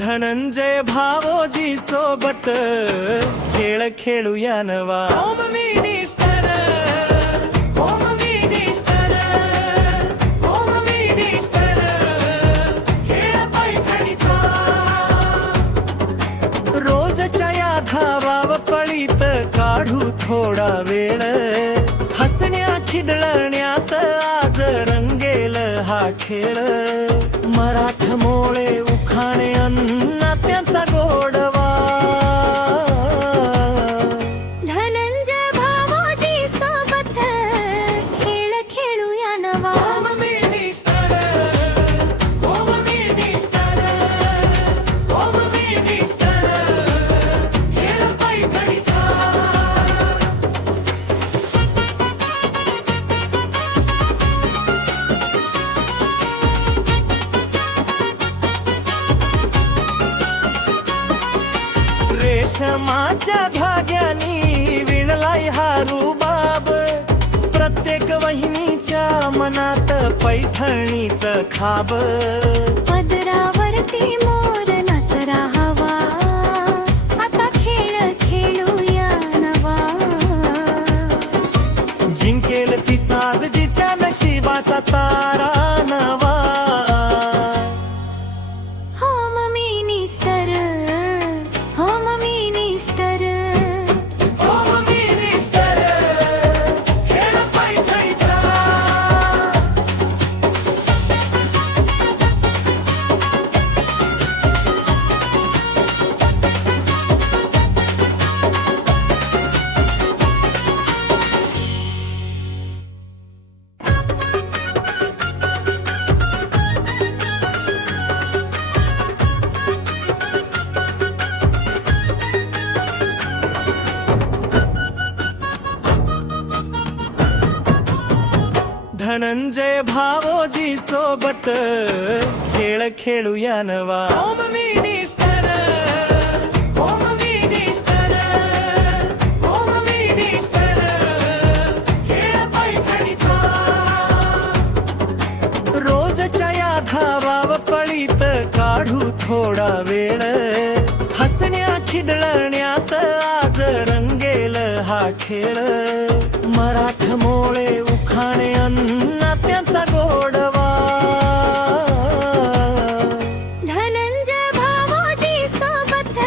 धनंजय भावोजी सोबत खेळ खेळूया नवा. Home minister, home minister, home minister, खेळ पैठणीचा. रोजच्या या धावाव पळीत काढू थोडा वेळ, हसण्या खिदळण्यात आज रंगेल हा खेळ. मराठमोळे उखाणे अन्न त्याचा गोडवा. धनंजय भावोजी सोबत खेळ खेळूया नवा. Home minister, home minister, home minister, खेळ पैठणीचा. रेशमाच्या धाग्यानी विणलाय हा रुबाब, प्रत्येक वहिनीच्या मनात पैठणीच खाब. पदरावरती मोर नाचरा हवा, आता खेळ खेळूया नवा. जिंकेल तिचाच जिच्या नशिबाचा तारा नवा. Home minister, home minister, home minister, खेळ पैठणीचा. धनंजय भावोजी सोबत खेळ खेळूया नवा. Home minister, home minister, home minister, खेळ पैठणीचा. रोजच्या या धावाव पळीत काढू थोडा वेळ, हसण्या खिदळण्यात आज रंगेल हा खेळ. मराठमोळे उखाणे अन्न त्याचा गोडवा. धनंजय भावोजी सोबत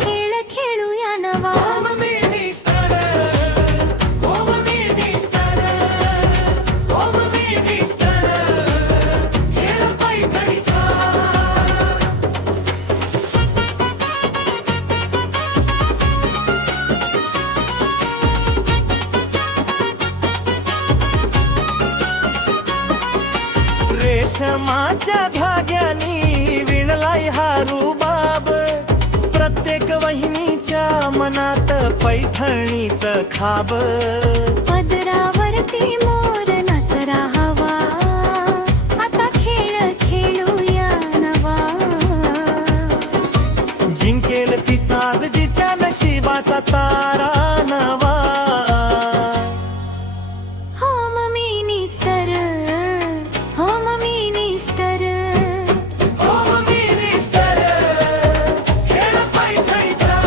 खेळ खेळूया नवा. Home minister, home minister, home minister, खेळ पैठणीचा. रेशमाच्या धाग्यानी विणलाय हा रुबाब, प्रत्येक वहिनीच्या मनात पैठणीच खाब. पदरावरती मोर नाचरा हवा, आता खेळ खेळूया नवा. जिंकेल तिचाच जिच्या नशिबाचा तारा नवा. Home minister, home minister, home minister, खेळ पैठणीचा.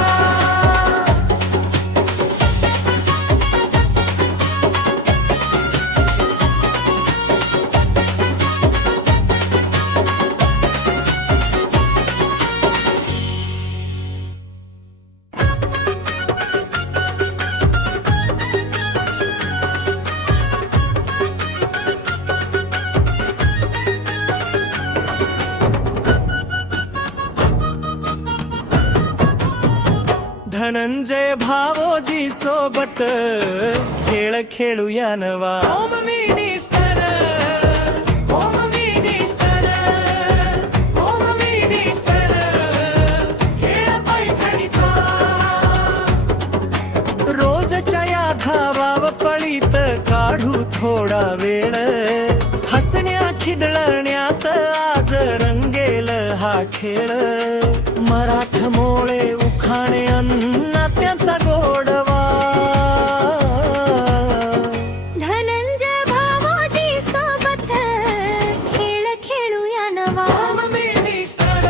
धनंजय भावोजी सोबत खेळ खेळूया नवा. Home minister, home minister, home minister, खेळ पैठणीचा. रोजच्या या धावाव पळीत काढू थोडा वेळ, हसण्या खिदळण्यात आज रंगेल हा खेळ. मराठमोळे उखाणे अन्न त्याचा गोडवा. धनंजय भावोजी सोबत खेळ खेळूया नवा. होम मिनिस्टर,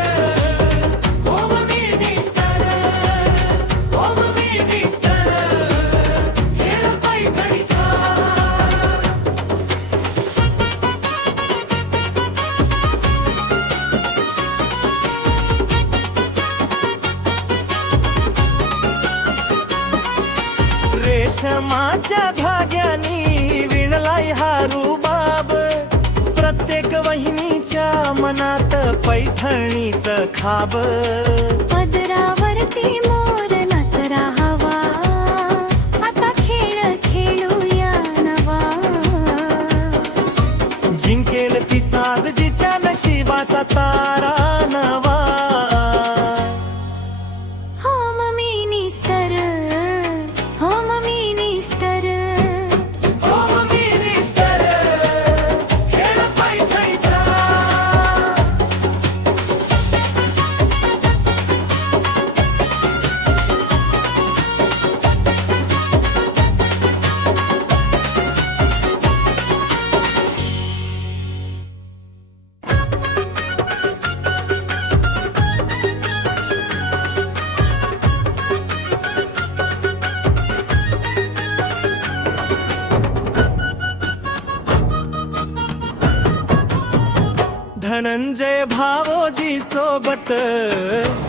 रेशमाच्या धाग्यानी विणलाय हा रुबाब, प्रत्येक वहिनीच्या मनात पैठणीच खाब. पदरावरती मोर नाचरा हवा, आता खेळ खेळूया नवा. जिंकेल तिचाच जिच्या नशिबाचा तारा नवा. हो मम्मी निस्तर, हो मम्मी निस्तर. ओ मिनिस्टर, खेळ पैठणीचा. धनंजय भावोजी सोबत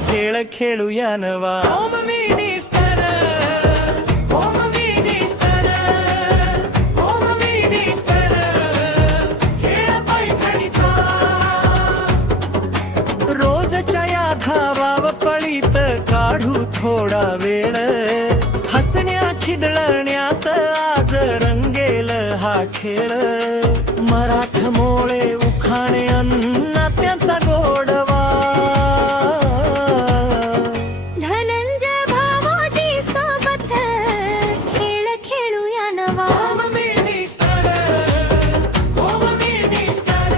खेळ खेळूया नवा. ओम मिनिस्टर, ओम मिनिस्टर, ओम मिनिस्टर, खेळ पैठणीचा. रोजच्या या धावाव पळीत काढू थोडा वेळ, हसण्या खिदळण्यात आज रंगेल हा खेळ. मराठमोळे उखाणे अन्नात्याचा गोडवा. धनंजय भावोजी सोबत खेळ खेळूया नवा. ओम मिनिस्टर, ओम मिनिस्टर,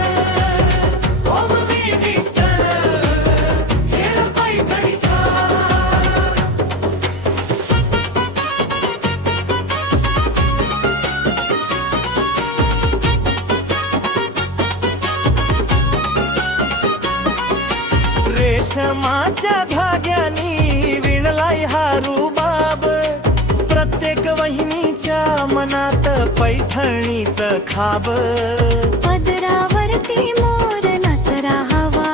ओम मिनिस्टर, खेळ पैठणीचा. रेशमाच्या धाग्यानी विणलाय हा रुबाब, प्रत्येक वहिनीच्या मनात पैठणीच खाब. पदरावरती मोर नाचरा हवा,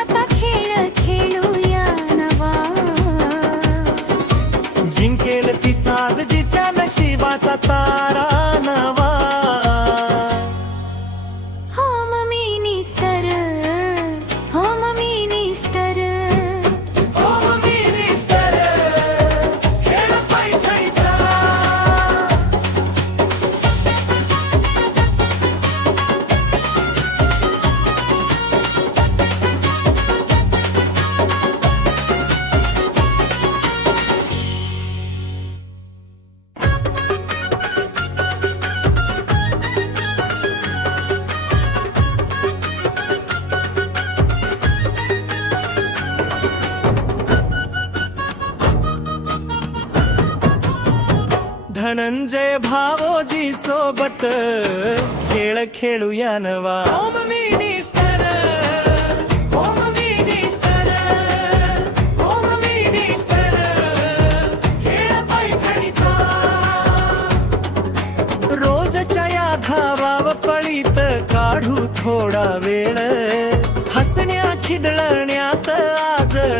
आता खेळ खेळूया नवा. जिंकेल तिचाच जिच्या नशिबाचा तारा नवा. हो मम्मी निस्तर, हो मम्मी निस्तर. ओम मिनिस्टर, खेळ पैठणीचा. धनंजय भावोजी सोबत खेळ खेळूया नवा. ओम मिनिस्टर, ओम मिनिस्टर, ओम मिनिस्टर, खेळ पैठणीचा. रोजच्या या धावाव पळीत काढू थोडा वेळ, हसण्या खिदळण्या